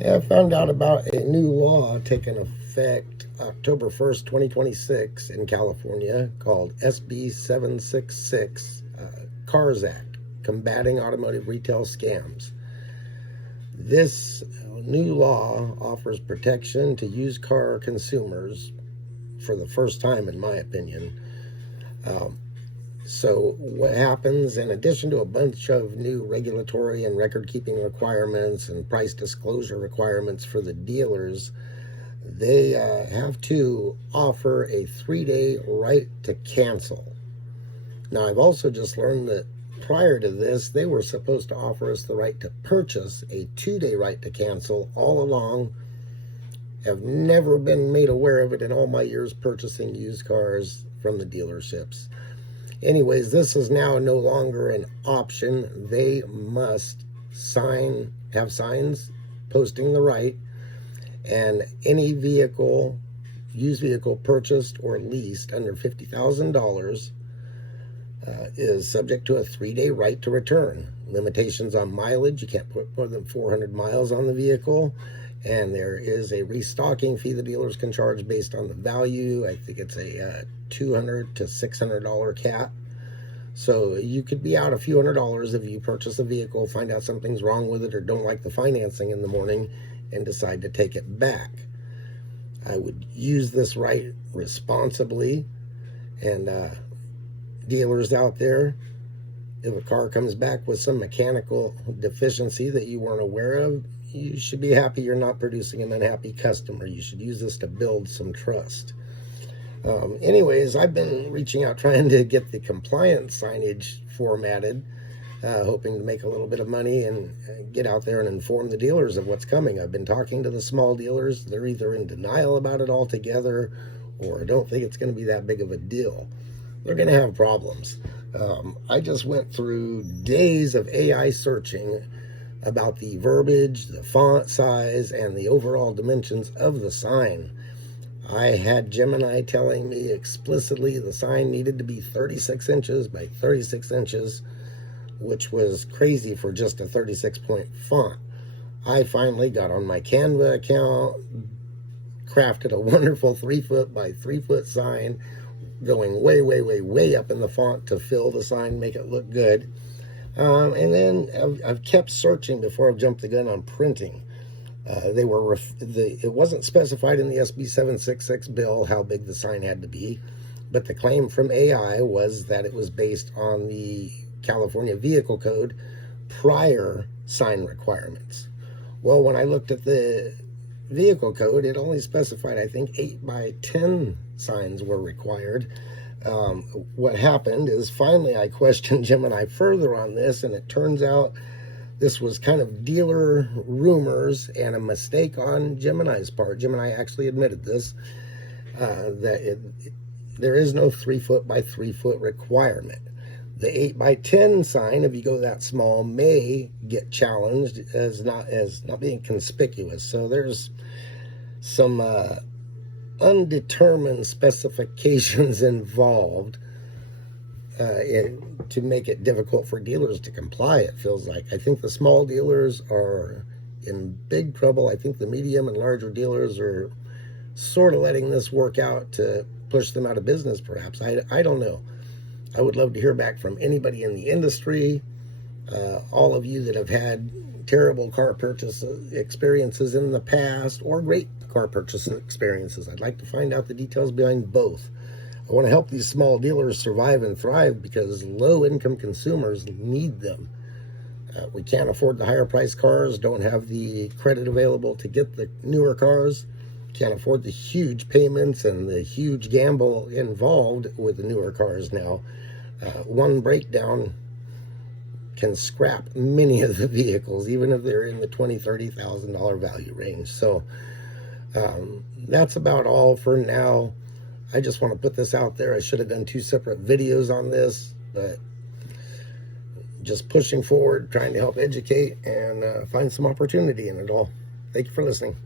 Yeah, I found out about a new law taking effect October 1st, 2026 in California called SB 766, C.A.R.S Act, Combating Automotive Retail Scams. This new law offers protection to used car consumers for the first time, in my opinion. Um, So what happens, in addition to a bunch of new regulatory and record-keeping requirements and price disclosure requirements for the dealers, they have to offer a 3-day right to cancel. Now, I've also just learned that prior to this, they were supposed to offer us the right to purchase a 2-day right to cancel all along. Have never been made aware of it in all my years purchasing used cars from the dealerships. Anyways, this is now no longer an option. They must have signs posting the right, and any vehicle, used vehicle purchased or leased under $50,000 is subject to a 3-day right to return. Limitations on mileage: you can't put more than 400 miles on the vehicle, and there is a restocking fee the dealers can charge based on the value. I think it's a $200 to $600 cap. So you could be out a few $100s if you purchase a vehicle, find out something's wrong with it, or don't like the financing in the morning and decide to take it back. I would use this right responsibly. And dealers out there, if a car comes back with some mechanical deficiency that you weren't aware of, you should be happy you're not producing an unhappy customer. You should use this to build some trust. Anyways, I've been reaching out trying to get the compliance signage formatted, hoping to make a little bit of money and get out there and inform the dealers of what's coming. I've been talking to the small dealers. They're either in denial about it altogether or don't think it's going to be that big of a deal. They're going to have problems. I just went through days of AI searching about the verbiage, the font size, and the overall dimensions of the sign. I had Gemini telling me explicitly the sign needed to be 36 inches by 36 inches, which was crazy for just a 36-point font. I finally got on my Canva account, crafted a wonderful 3-foot by 3-foot sign, going way, way, way, way up in the font to fill the sign, make it look good. And then I've kept searching before I've jumped the gun on printing. It wasn't specified in the SB 766 bill how big the sign had to be, but the claim from AI was that it was based on the California Vehicle Code prior sign requirements. Well, when I looked at the Vehicle Code, it only specified, I think, 8 by 10 signs were required. What happened is finally I questioned Gemini further on this, and it turns out this was kind of dealer rumors and a mistake on Gemini's part. Gemini actually admitted this, that there is no 3-foot by 3-foot requirement. The 8 by 10 sign, if you go that small, may get challenged as not being conspicuous. So there's some undetermined specifications involved to make it difficult for dealers to comply, it feels like. I think the small dealers are in big trouble. I think the medium and larger dealers are sort of letting this work out to push them out of business, perhaps. I don't know. I would love to hear back from anybody in the industry, all of you that have had terrible car purchase experiences in the past or great car purchase experiences. I'd like to find out the details behind both. I want to help these small dealers survive and thrive because low-income consumers need them. We can't afford the higher-priced cars, don't have the credit available to get the newer cars, can't afford the huge payments and the huge gamble involved with the newer cars now. One breakdown can scrap many of the vehicles, even if they're in the $20,000, $30,000 value range. So that's about all for now. I just want to put this out there. I should have done 2 separate videos on this, but just pushing forward, trying to help educate and find some opportunity in it all. Thank you for listening.